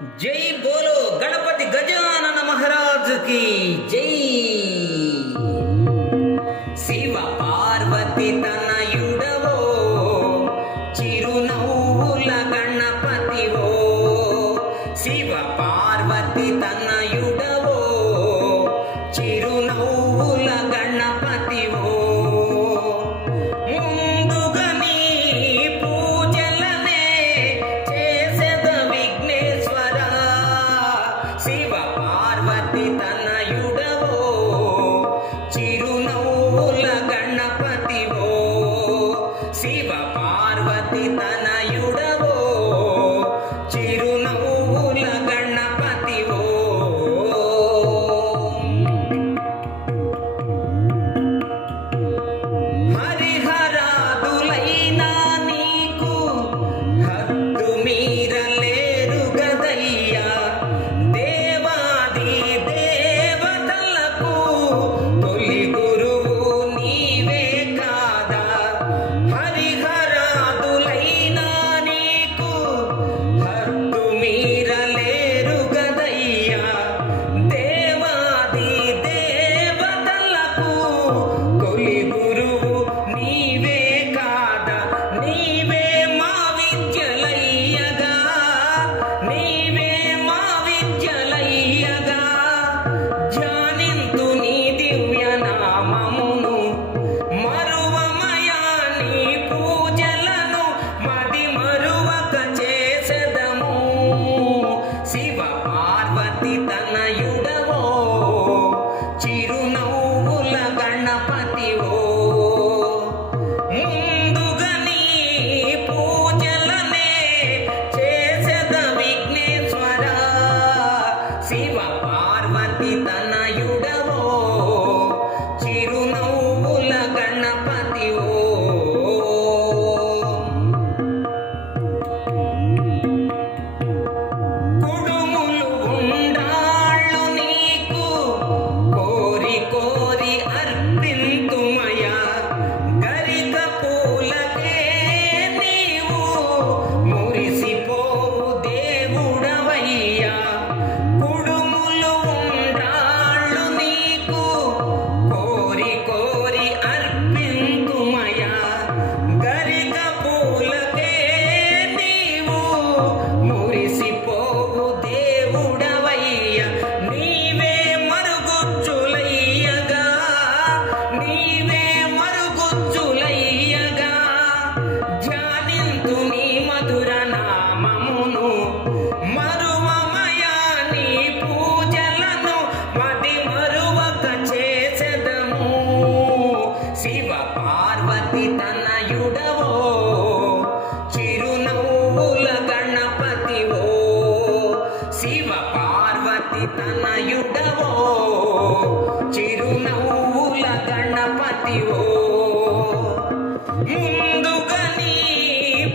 जय बोलो गणपति गजानन महाराज की जय। शिव पार्वती तनयुडवो चिरुनव्वुल गणपतिवो। शिव पार्वती तनयुडवो चिरुनव्वुल गणपतिवो। शिव पार्वती तनयुडवो चिरुनव्वुल गणपतिवो। शिव पार्वती तनयुडवो चिरुनव्वुल गणपतिवो। हरिहरादुलैना नीकु हद्दु मीरलेरु गदయ్యా। తొలి గురువు నీవే కాదా। హరిహరాదులైనా నీకు హద్దు మీరలేరు గదయ్యా। దేవాది దేవతలకు తొలి గురువు నీవే కాదా। నీవే మా విద్యలయ్యగా, నీవే మా విద్యలయ్యగా। ధ్యానింతు నీ దివ్య నామమును, మరువమయా నీ పూజలను మది మరువక చేసెదము। శివ పార్వతి తనయుడవో చిరునవ్వుల గణపతివో। ముందుగా నీ పూజలనే చేసెద విఘ్నేశ్వర। శివ పార్వతి తనయుడవో చిరునవ్వుల గణపతివో। కుడుములు ఉండాళ్ళు నీకు కోరి కోరి అర్పింతుమయా। గరిక పూలకే నీవు మురిసిపోవు దేవుడవయ్యా। కుడుములు ఉండాళ్ళు నీకు కోరి కోరి అర్పింతుమయా। గరిక పూలకే నీవు మురిసిపోవు దేవుడవయ్యా। నీవే మరుగుజ్జులయ్యగా, నీవే మరుగుజ్జులయ్యగా। ధ్యానింతు నీ మధుర నామమును, మరువమయా నీ పూజలను మది మరువక చేసెదము। శివ పార్వతి తనయుడవో చిరునవ్వుల గణపతివో। శివ పార్వతి తనయుడవో చిరునవ్వుల గణపతివో। ముందుగా నీ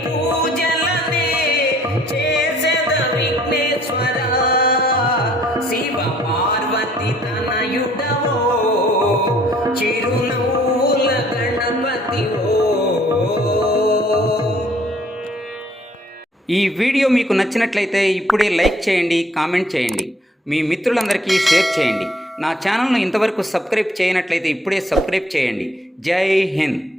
పూజలనే చేసెద విఘ్నేశ్వర। శివ పార్వతి తనయుడవో చిరునవ్వుల గణపతివో। ఈ వీడియో మీకు నచ్చినట్లయితే ఇప్పుడే లైక్ చేయండి, కామెంట్ చేయండి, మీ మిత్రులందరికీ షేర్ చేయండి। నా ఛానల్ను ఇంతవరకు సబ్స్క్రైబ్ చేయనట్లయితే ఇప్పుడే సబ్స్క్రైబ్ చేయండి। జై హింద్।